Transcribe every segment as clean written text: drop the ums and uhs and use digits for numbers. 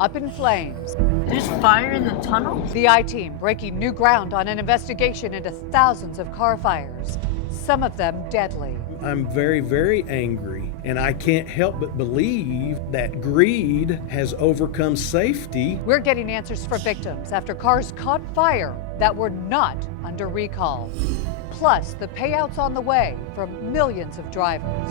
up in flames. There's fire in the tunnel? The I-Team breaking new ground on an investigation into thousands of car fires, some of them deadly. I'm very, very angry, and I can't help but believe that greed has overcome safety. We're getting answers for victims after cars caught fire that were not under recall. Plus, the payouts on the way from millions of drivers.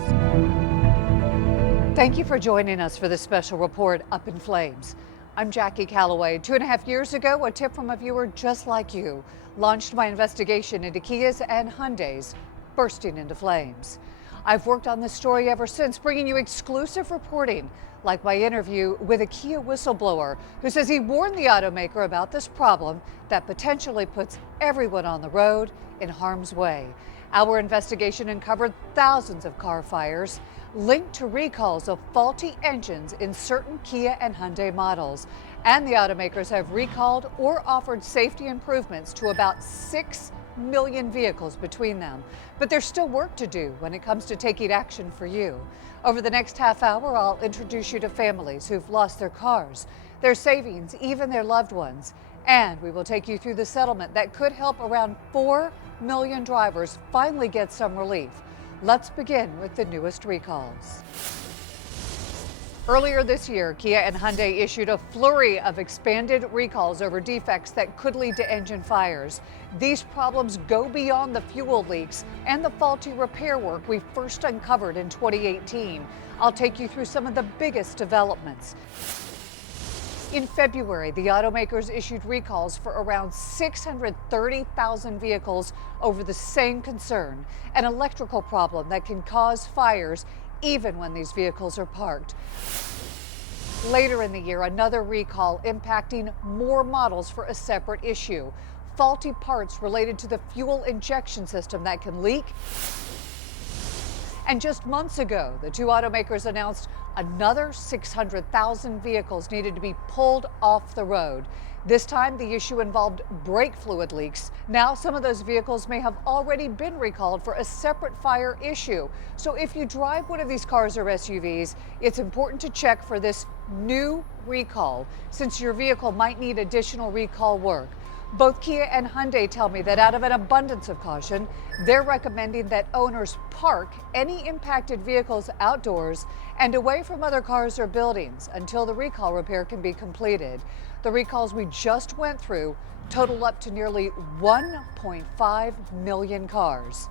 Thank you for joining us for this special report, Up in Flames. I'm Jackie Calloway. 2.5 years ago, a tip from a viewer just like you launched my investigation into Kias and Hyundais bursting into flames. I've worked on this story ever since, bringing you exclusive reporting, like my interview with a Kia whistleblower who says he warned the automaker about this problem that potentially puts everyone on the road in harm's way. Our investigation uncovered thousands of car fires linked to recalls of faulty engines in certain Kia and Hyundai models. And the automakers have recalled or offered safety improvements to about 6 million vehicles between them. But there's still work to do when it comes to taking action for you. Over the next half hour, I'll introduce you to families who've lost their cars, their savings, even their loved ones. And we will take you through the settlement that could help around 4 million drivers finally get some relief. Let's begin with the newest recalls. Earlier this year, Kia and Hyundai issued a flurry of expanded recalls over defects that could lead to engine fires. These problems go beyond the fuel leaks and the faulty repair work we first uncovered in 2018. I'll take you through some of the biggest developments. In February, the automakers issued recalls for around 630,000 vehicles over the same concern, an electrical problem that can cause fires even when these vehicles are parked. Later in the year, another recall impacting more models for a separate issue, faulty parts related to the fuel injection system that can leak. And just months ago, the two automakers announced another 600,000 vehicles needed to be pulled off the road. This time, the issue involved brake fluid leaks. Now, some of those vehicles may have already been recalled for a separate fire issue. So if you drive one of these cars or SUVs, it's important to check for this new recall, since your vehicle might need additional recall work. Both Kia and Hyundai tell me that out of an abundance of caution, they're recommending that owners park any impacted vehicles outdoors and away from other cars or buildings until the recall repair can be completed. The recalls we just went through total up to nearly 1.5 million cars.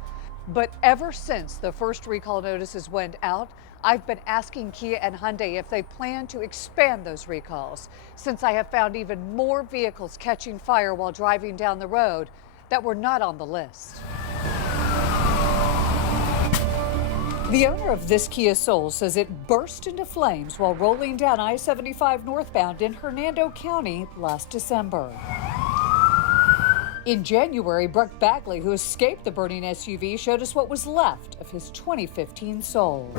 But ever since the first recall notices went out, I've been asking Kia and Hyundai if they plan to expand those recalls, since I have found even more vehicles catching fire while driving down the road that were not on the list. The owner of this Kia Soul says it burst into flames while rolling down I-75 northbound in Hernando County last December. In January, Breck Bagley, who escaped the burning SUV, showed us what was left of his 2015 Soul.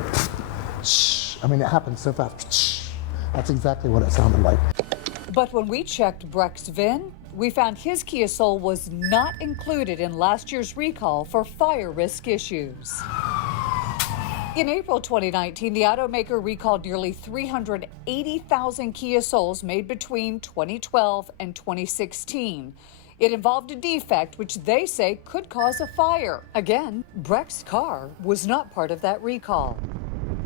I mean, it happened so fast. That's exactly what it sounded like. But when we checked Breck's VIN, we found his Kia Soul was not included in last year's recall for fire risk issues. In April 2019, the automaker recalled nearly 380,000 Kia Souls made between 2012 and 2016. It involved a defect which they say could cause a fire. Again, Breck's car was not part of that recall.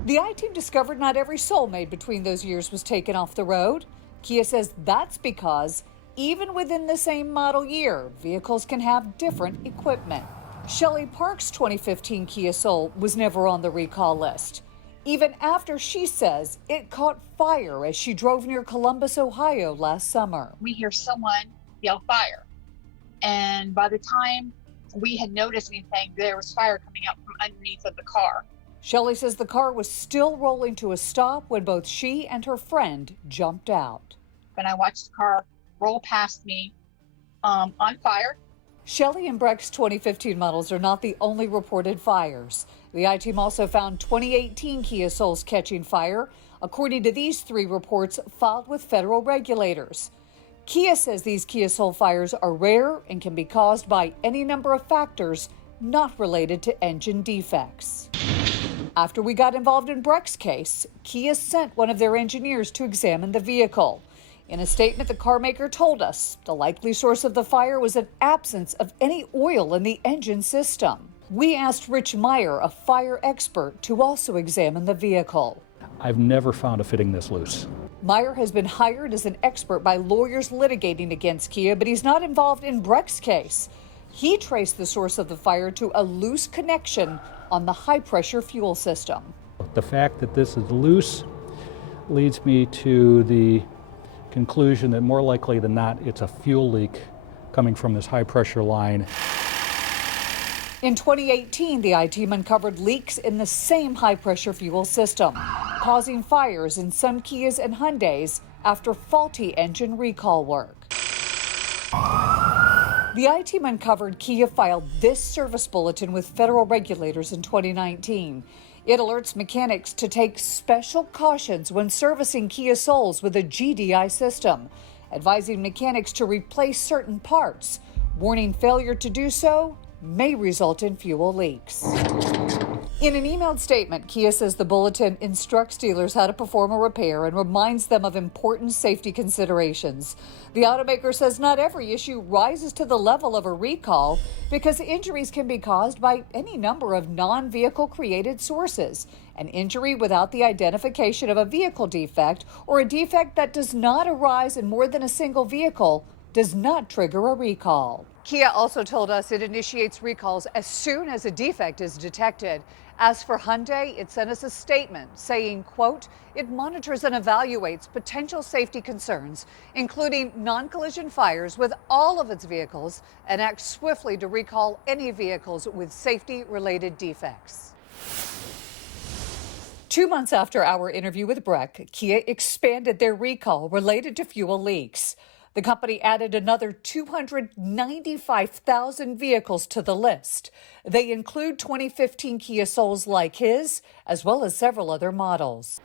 The I-Team discovered not every Soul made between those years was taken off the road. Kia says that's because even within the same model year, vehicles can have different equipment. Shelley Park's 2015 Kia Soul was never on the recall list, even after she says it caught fire as she drove near Columbus, Ohio last summer. We hear someone yell fire, and by the time we had noticed anything, there was fire coming out from underneath of the car. Shelley says the car was still rolling to a stop when both she and her friend jumped out. And I watched the car roll past me on fire. Shelley and Breck's 2015 models are not the only reported fires. The I-Team also found 2018 Kia Souls catching fire, according to these 3 reports filed with federal regulators. Kia says these Kia Soul fires are rare and can be caused by any number of factors not related to engine defects. After we got involved in Breck's case, Kia sent one of their engineers to examine the vehicle. In a statement, the car maker told us the likely source of the fire was an absence of any oil in the engine system. We asked Rich Meyer, a fire expert, to also examine the vehicle. I've never found a fitting this loose. Meyer has been hired as an expert by lawyers litigating against Kia, but he's not involved in Breck's case. He traced the source of the fire to a loose connection on the high-pressure fuel system. The fact that this is loose leads me to the conclusion that more likely than not, it's a fuel leak coming from this high-pressure line. In 2018, the I-Team uncovered leaks in the same high-pressure fuel system, causing fires in some Kias and Hyundais after faulty engine recall work. The I-Team uncovered Kia filed this service bulletin with federal regulators in 2019. It alerts mechanics to take special cautions when servicing Kia Souls with a GDI system, advising mechanics to replace certain parts, warning failure to do so may result in fuel leaks. In an emailed statement, Kia says the bulletin instructs dealers how to perform a repair and reminds them of important safety considerations. The automaker says not every issue rises to the level of a recall because injuries can be caused by any number of non-vehicle created sources. An injury without the identification of a vehicle defect or a defect that does not arise in more than a single vehicle does not trigger a recall. Kia also told us it initiates recalls as soon as a defect is detected. As for Hyundai, it sent us a statement saying, quote, it monitors and evaluates potential safety concerns, including non-collision fires with all of its vehicles, and acts swiftly to recall any vehicles with safety-related defects. 2 months after our interview with Breck, Kia expanded their recall related to fuel leaks. The company added another 295,000 vehicles to the list. They include 2015 Kia Souls like his, as well as several other models.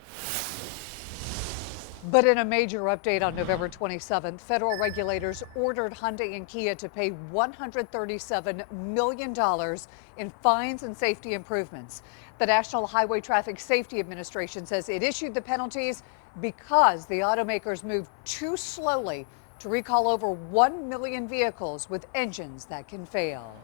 But in a major update on November 27th, federal regulators ordered Hyundai and Kia to pay $137 million in fines and safety improvements. The National Highway Traffic Safety Administration says it issued the penalties because the automakers moved too slowly to recall over 1 million vehicles with engines that can fail.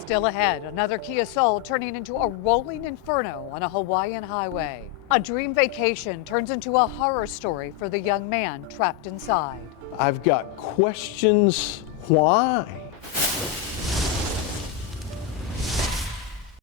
Still ahead, another Kia Soul turning into a rolling inferno on a Hawaiian highway. A dream vacation turns into a horror story for the young man trapped inside. I've got questions. Why?